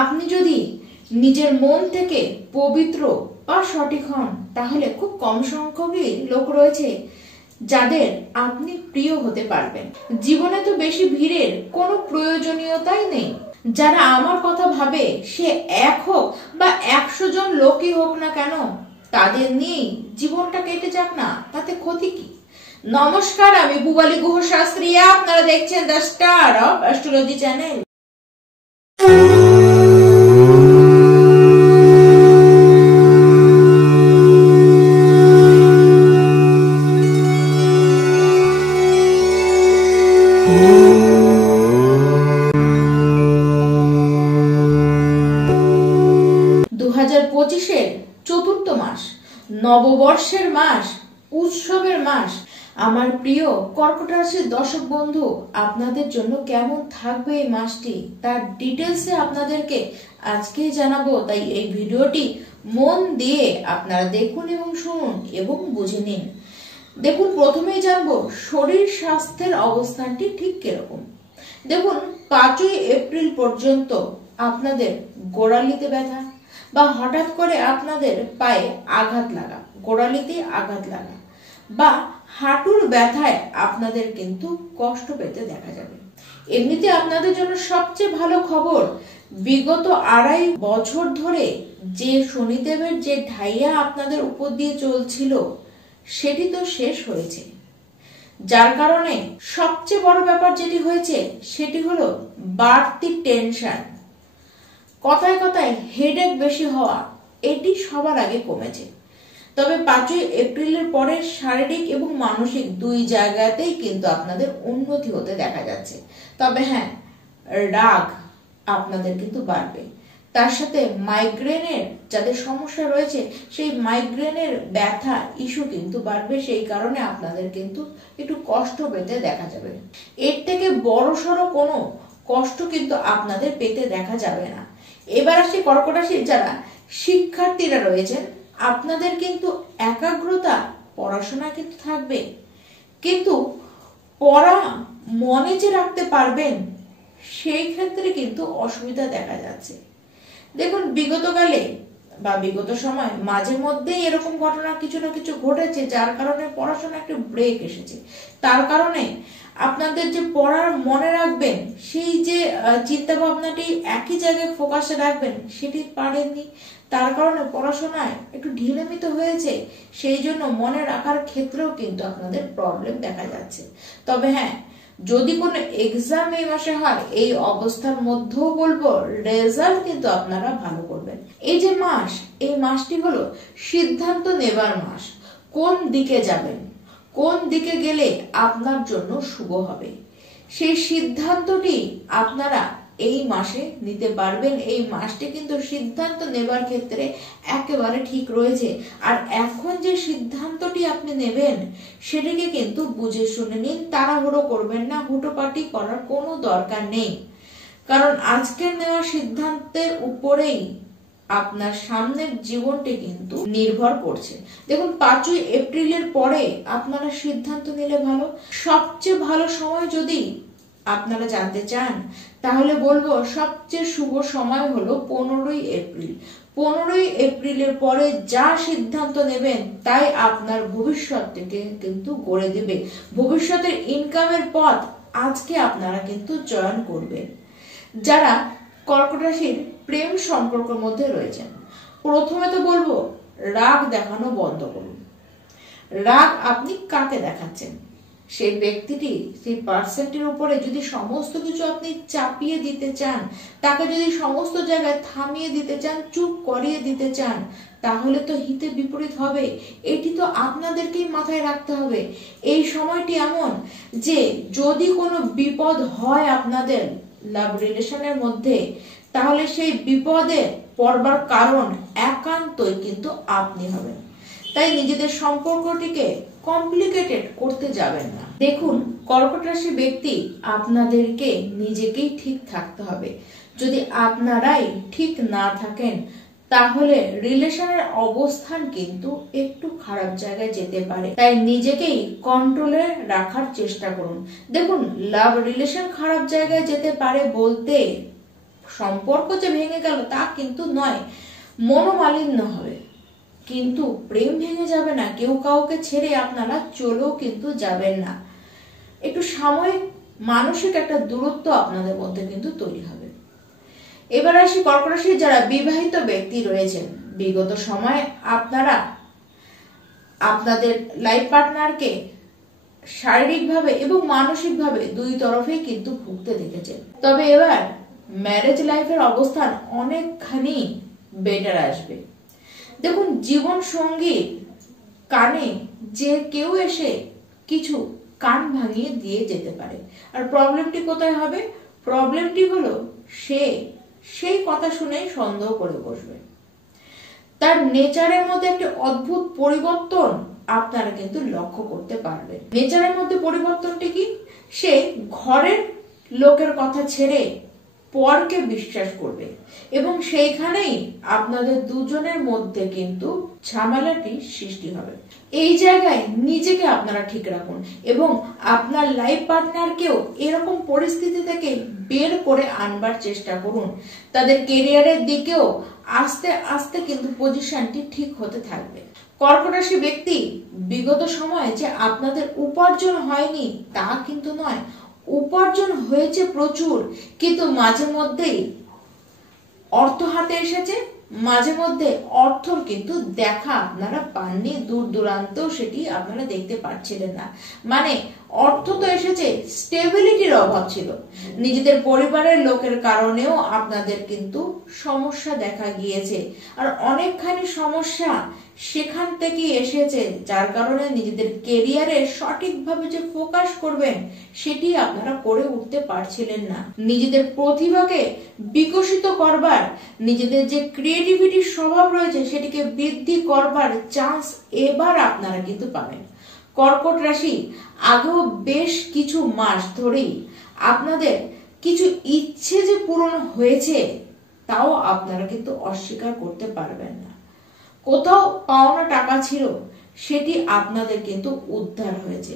আপনি যদি নিজের মন থেকে পবিত্র বা সঠিক হন তাহলে খুব কম সংখ্যকই লোক রয়েছে যাদের আপনি প্রিয় হতে পারবেন। জীবনে তো বেশি ভিড়ের কোনো প্রয়োজনীয়তাই নেই। যারা আমার কথা ভাবে সে 1 হোক বা 100 জন লোকই হোক না কেন, তাদের নিয়েই জীবনটা কেটে যাক না, তাতে ক্ষতি কি? নমস্কার, আমি পুবালি গুহ শাস্ত্রী। আপনারা দেখছেন the star of astrology channel. চতুর্থ মাস, নববর্ষের মাস, উৎসবের মাস। আমার প্রিয় কর্কট রাশির দর্শক বন্ধু, আপনাদের জন্য কেমন থাকবে এই মাসটি তার ডিটেলসে আপনাদেরকে আজকেই জানাবো। তাই এই ভিডিওটি মন দিয়ে আপনারা দেখুন এবং শুনুন এবং বুঝে নিন। দেখুন, প্রথমেই জানবো শরীর স্বাস্থ্যের অবস্থানটি ঠিক কিরকম। দেখুন, 5ই এপ্রিল পর্যন্ত আপনাদের গোড়ালিতে ব্যথা বা হঠাৎ করে আপনাদের পায়ে আঘাত লাগা, গোড়ালিতে আঘাত লাগা বা হাঁটুর ব্যথায় আপনাদের কিন্তু কষ্ট পেতে দেখা যাবে। এমনিতে আপনাদের জন্য সবচেয়ে ভালো খবর, বিগত 2.5 বছর ধরে যে শনিদেবের যে ঢাইয়া আপনাদের উপর দিয়ে চলছিল সেটি তো শেষ হয়েছে। যার কারণে সবচেয়ে বড় ব্যাপার যেটি হয়েছে সেটি হলো বাড়তি টেনশন, কথায় কথায় হেডেক বেশি হওয়া, এটি সবার আগে কমেছে। তবে 5ই এপ্রিলের পরে শারীরিক এবং মানসিক দুই জায়গাতেই কিন্তু আপনাদের উন্নতি হতে দেখা যাচ্ছে। তবে হ্যাঁ, রাগ আপনাদের কিন্তু বাড়বে। তার সাথে মাইগ্রেনের যাদের সমস্যা রয়েছে সেই মাইগ্রেনের ব্যথা ইস্যু কিন্তু বাড়বে। সেই কারণে আপনাদের কিন্তু একটু কষ্ট পেতে দেখা যাবে। এর থেকে বড়সড় কোনো কষ্ট কিন্তু আপনাদের পেতে দেখা যাবে না। এবার আসি কর্কট রাশির যারা শিক্ষার্থীরা রয়েছেন, আপনাদের কিন্তু একাগ্রতা পড়াশোনা কিন্তু থাকবে, কিন্তু পড়া মনে যে রাখতে পারবেন সেই ক্ষেত্রে কিন্তু অসুবিধা দেখা যাচ্ছে। দেখুন, বিগতকালে বা বিগত সময় মাঝে মধ্যে এরকম ঘটনা কিছু না কিছু ঘটেছে যার কারণে পড়াশোনা একটু ব্রেক এসেছে। তার কারণে আপনাদের যে পড়ার মনে রাখবেন সেই যে চিন্তা ভাবনাটি একই জায়গায় ফোকাসে রাখবেন সেটি পারেননি। তার কারণে পড়াশোনায় একটু ঢিলেমিত হয়েছে। সেই জন্য মনে রাখার ক্ষেত্রেও কিন্তু আপনাদের প্রবলেম দেখা যাচ্ছে। তবে হ্যাঁ, যদি কোনো এক্সাম এই মাসে হয়, এই অবস্থার মধ্যেও বলবো রেজাল্ট কিন্তু আপনারা ভালো করবেন। এই যে মাস, এই মাসটি হলো সিদ্ধান্ত নেবার মাস। কোন দিকে যাবেন, কোন দিকে গেলে আপনার জন্য শুভ হবে, সেই সিদ্ধান্তটি আপনারা এই মাসে নিতে পারবেন। এই মাসটি কিন্তু সিদ্ধান্ত নেবার ক্ষেত্রে একেবারে ঠিক রয়েছে। আর এখন যে সিদ্ধান্তটি আপনি নেবেন সেটিকে কিন্তু বুঝে শুনে নিন, তাড়াহুড়ো করবেন না, হুটোপাটি করার কোনো দরকার নেই। কারণ আজকের নেওয়া সিদ্ধান্তের উপরেই আপনার সামনের জীবনটি কিন্তু নির্ভর করছে। দেখুন, 5ই এপ্রিলের পরে আপনারা সিদ্ধান্ত নিলে ভালো। সবচেয়ে ভালো সময় যদি আপনারা জানতে চান তাহলে বলবো সবচেয়ে শুভ সময় হলো 15ই এপ্রিল। 15ই এপ্রিলের পরে যা সিদ্ধান্ত নেবেন তাই আপনার ভবিষ্যৎকে কিন্তু গড়ে দেবে। ভবিষ্যতের ইনকামের পথ আজকে আপনারা কিন্তু চয়ন করবেন। যারা কর্কট রাশির প্রেম সম্পর্কের মধ্যে রয়েছেন, প্রথমে তো বলবো রাগ দেখানো বন্ধ করুন। রাগ আপনি কাকে দেখাচ্ছেন, সেই ব্যক্তিটি, সেই পার্সনটির উপরে যদি সমস্ত কিছু আপনি চাপিয়ে দিতে চান, তাকে যদি সমস্ত জায়গায় থামিয়ে দিতে চান, চুপ করিয়ে দিতে চান, তাহলে তো হিতে বিপরীত হবে। এটি তো আপনাদেরকেই মাথায় রাখতে হবে। এই সময়টি এমন যে যদি কোনো বিপদ হয় আপনাদের লাভ রিলেশনের মধ্যে, তাহলে সেই বিপদে পড়বার কারণ একান্তই কিন্তু আপনি হবেন। তাই নিজেদের সম্পর্কটিকে কমপ্লিকেটেড করতে যাবেন না। দেখুন, কর্কট রাশি ব্যক্তি আপনাদেরকে নিজেকেই ঠিক থাকতে হবে। যদি আপনারাই ঠিক না থাকেন তাহলে রিলেশনের অবস্থান কিন্তু একটু খারাপ জায়গায় যেতে পারে। তাই নিজেকেই কন্ট্রোলে রাখার চেষ্টা করুন। দেখুন, লাভ রিলেশন খারাপ জায়গায় যেতে পারে বলতে সম্পর্ক যে ভেঙে গেল তা কিন্তু নয়, মনোমালিন্য হবে, কিন্তু প্রেম ভেঙে যাবে না। কেউ কাউকে ছেড়ে আপনারা চলেও কিন্তু যাবেন না। একটু সাময়িক মানসিক একটা দূরত্ব আপনাদের মধ্যে কিন্তু তৈরি হবে। এবার আসি কর্কট রাশির যারা বিবাহিত ব্যক্তি রয়েছেন, বিগত সময়ে আপনারা আপনাদের লাইফ পার্টনারকে শারীরিকভাবে এবং মানসিকভাবে দুই তরফেই কিন্তু ভুগতে দেখেছেন। তবে এবার ম্যারেজ লাইফের অবস্থান অনেকখানি বেটার আসবে। দেখুন, জীবন সঙ্গী কানে যে কেউ এসে কিছু কান ভাঙিয়ে দিয়ে যেতে পারে। আর প্রবলেমটি কোথায় হবে? প্রবলেমটি হলো সেই কথা শুনেই সন্দেহ করে বসবে। তার নেচারের মধ্যে একটা অদ্ভুত পরিবর্তন আপনারা কিন্তু লক্ষ্য করতে পারবেন। নেচারের মধ্যে পরিবর্তনটি কি? সে ঘরের লোকের কথা ছেড়ে পরকে বিশ্বাস করবে এবং সেইখানেই আপনাদের দুজনের মধ্যে কিন্তু ঝামেলাটি সৃষ্টি হবে। এই জায়গায় নিজেকে আপনারা ঠিক রাখুন এবং আপনার লাইফ পার্টনারকেও এরকম পরিস্থিতি থেকে বের করে আনবার চেষ্টা করুন। তাদের কেরিয়ারের দিকেও আস্তে আস্তে কিন্তু পজিশনটি ঠিক হতে থাকবে। কর্কট রাশি ব্যক্তি, বিগত সময়ে যে আপনাদের উপার্জন হয়নি তা কিন্তু নয়, উপার্জন হয়েছে প্রচুর, কিন্তু মাঝে মধ্যেই অর্থ হাতে এসেছে, মাঝে মধ্যে অর্থর কিন্তু দেখা আপনারা পাননি, দূর দূরান্তেও সেটি আপনারা দেখতে পাচ্ছিলেন না। মানে অর্থ তো এসেছে, স্টেবিলিটির অভাব ছিল। নিজেদের পরিবারের লোকের কারণেও আপনাদের কিন্তু সমস্যা দেখা গিয়েছে, আর অনেকখানি সমস্যা সেখান থেকে এসেছে, যার কারণে নিজেদের কেরিয়ারে সঠিকভাবে যে ফোকাস করবেন সেটি আপনারা করে উঠতে পারছিলেন না। নিজেদের প্রতিভাকে বিকশিত করবার, নিজেদের যে ক্রিয়েটিভিটির স্বভাব রয়েছে সেটিকে বৃদ্ধি করবার চান্স এবার আপনারা কিন্তু পাবেন। কর্কট রাশি, আগেও বেশ কিছু মাস ধরেই আপনাদের কিছু ইচ্ছে যে পূরণ হয়েছে তাও আপনারা কিন্তু অস্বীকার করতে পারবেন না। কোথাও পাওনা টাকা ছিল সেটি আপনাদের কিন্তু উদ্ধার হয়েছে।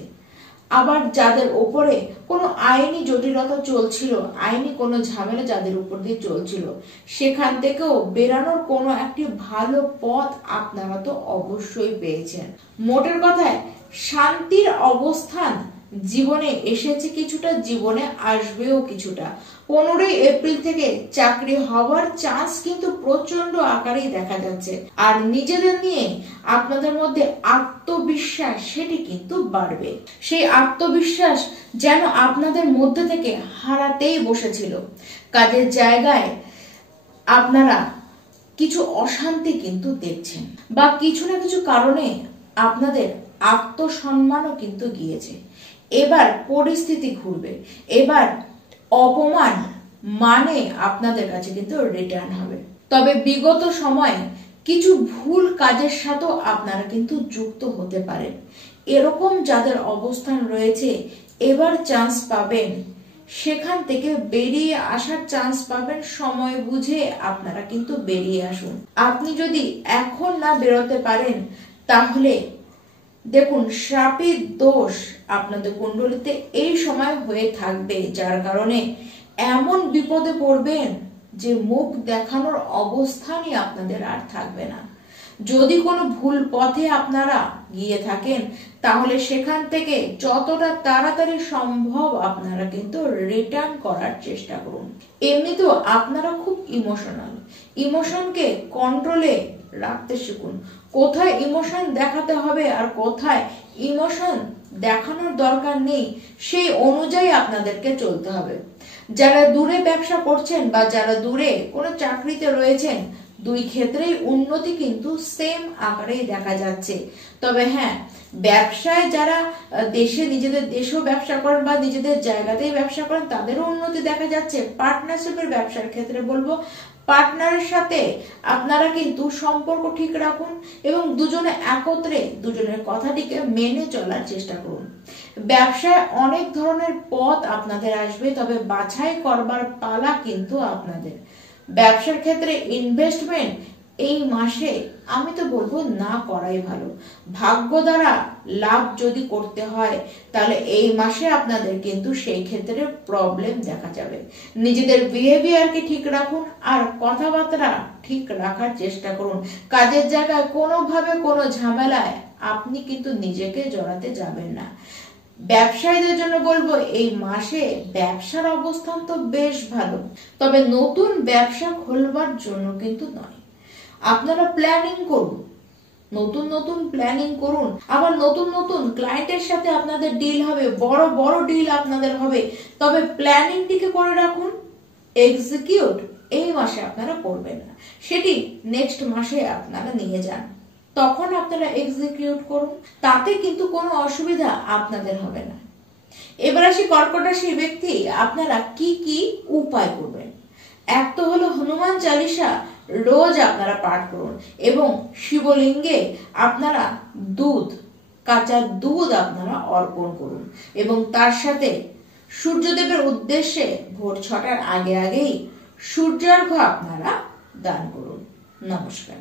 আবার যাদের উপরে কোনো আইনি জটিলতা চলছিল, আইনি কোনো ঝামেলা যাদের উপর দিয়ে চলছিল, সেখান থেকেও বেরানোর কোনো একটি ভালো পথ আপনারা তো অবশ্যই পেয়েছেন। মোটের কথায় শান্তির অবস্থান জীবনে এসেছে কিছুটা, জীবনে আসবেও কিছুটা। 15 এপ্রিল থেকে চাকরি হওয়ার চান্স কিন্তু প্রচন্ড আকারেই দেখা যাচ্ছে। আর নিজেদের নিয়ে আপনাদের মধ্যে আত্মবিশ্বাস সেটি কিন্তু বাড়বে। সেই আত্মবিশ্বাস যেন আপনাদের মধ্যে থেকে হারাতেই বসেছিল। কাজের জায়গায় আপনারা কিছু অশান্তি কিন্তু দেখছেন, বা কিছু না কিছু কারণে আপনাদের আত্মসম্মানও কিন্তু গিয়েছে। এবার পরিস্থিতি ঘুরবে, এবার অপমান মানে আপনাদের কাছে কিন্তু রিটার্ন হবে। তবে বিগত সময়ে কিছু ভুল কাজের সাথেও আপনারা কিন্তু যুক্ত হতে পারেন। এরকম যাদের অবস্থান রয়েছে এবার চান্স পাবেন, সেখান থেকে বেরিয়ে আসার চান্স পাবেন। সময় বুঝে আপনারা কিন্তু বেরিয়ে আসুন। আপনি যদি এখন না বেরোতে পারেন তাহলে দেখুন, শ্রাপের দোষ আপনাদের কুণ্ডলিতে এই সময় হয়ে থাকবে, যার কারণে এমন বিপদে পড়বেন যে মুখ দেখানোর অবস্থানই আপনাদের আর থাকবে না। যদি কোনো ভুল পথে আপনারা গিয়ে থাকেন তাহলে সেখান থেকে যতটা তাড়াতাড়ি সম্ভব আপনারা কিন্তু রিটার্ন করার চেষ্টা করুন। এমনিতেও আপনারা খুব ইমোশনাল, ইমোশনকে কন্ট্রোলে রাখতে শিখুন। কোথায় ইমোশন দেখাতে হবে আর কোথায় ইমোশন দেখানোর দরকার নেই সেই অনুযায়ী আপনাদেরকে চলতে হবে। যারা দূরে ব্যবসা করছেন বা যারা দূরে কোনো চাকরিতে রয়েছেন, দুই ক্ষেত্রেই উন্নতি কিন্তু সেম আকারেই দেখা যাচ্ছে। তবে হ্যাঁ, ব্যবসায় যারা দেশে নিজেদের দেশেও ব্যবসা করেন বা নিজেদের জায়গাতেই ব্যবসা করেন তাদেরও উন্নতি দেখা যাচ্ছে। পার্টনারশিপের ব্যবসার ক্ষেত্রে বলবো, পার্টনারের সাথে আপনারা কিন্তু সম্পর্ক ঠিক রাখুন এবং দুজনে একত্রে দুজনের কথাটিকে মেনে চলার চেষ্টা করুন। ব্যবসায় অনেক ধরনের পথ আপনাদের আসবে, তবে বাছাই করবার পালা কিন্তু আপনাদের। ব্যবসার ক্ষেত্রে ইনভেস্টমেন্ট এই মাসে আমি তো বলবো না করাই ভালো। ভাগ্য দ্বারা লাভ যদি করতে হয় তাহলে এই মাসে আপনাদের কিন্তু সেই ক্ষেত্রে প্রবলেম দেখা যাবে। নিজেদের বিহেভিয়ারকে ঠিক রাখুন আর কথাবার্তা ঠিক রাখার চেষ্টা করুন। কাজের জায়গায় কোনোভাবে কোনো ঝামেলায় আপনি কিন্তু নিজেকে জড়াতে যাবেন না। ব্যবসায়ীদের জন্য বলবো এই মাসে ব্যবসার অবস্থান তো বেশ ভালো, তবে নতুন ব্যবসা খোলবার জন্য কিন্তু নয়। আপনারা প্ল্যানিং করুন, নতুন নতুন প্ল্যানিং করুন, আবার নতুন নতুন ক্লায়েন্টের সাথে আপনাদের ডিল হবে, বড় বড় ডিল আপনাদের হবে, তবে প্ল্যানিংটিকে করে রাখুন। এক্সিকিউট এই মাসে আপনারা করবেন না, সেটি নেক্সট মাসে আপনারা নিয়ে যান, তখন আপনারা এক্সিকিউট করুন, তাতে কিন্তু কোনো অসুবিধা আপনাদের হবে না। এবার আসি কর্কট রাশির ব্যক্তি, আপনারা কি কি উপায় করবেন। এক তো হলো হনুমান চালিসা রোজ আপনারা পাঠ করুন এবং শিবলিঙ্গে আপনারা কাঁচা দুধ আপনারা অর্পণ করুন এবং তার সাথে সূর্যদেবের উদ্দেশ্যে ভোর 6টার আগেই সূর্যার্ঘ্য আপনারা দান করুন। নমস্কার।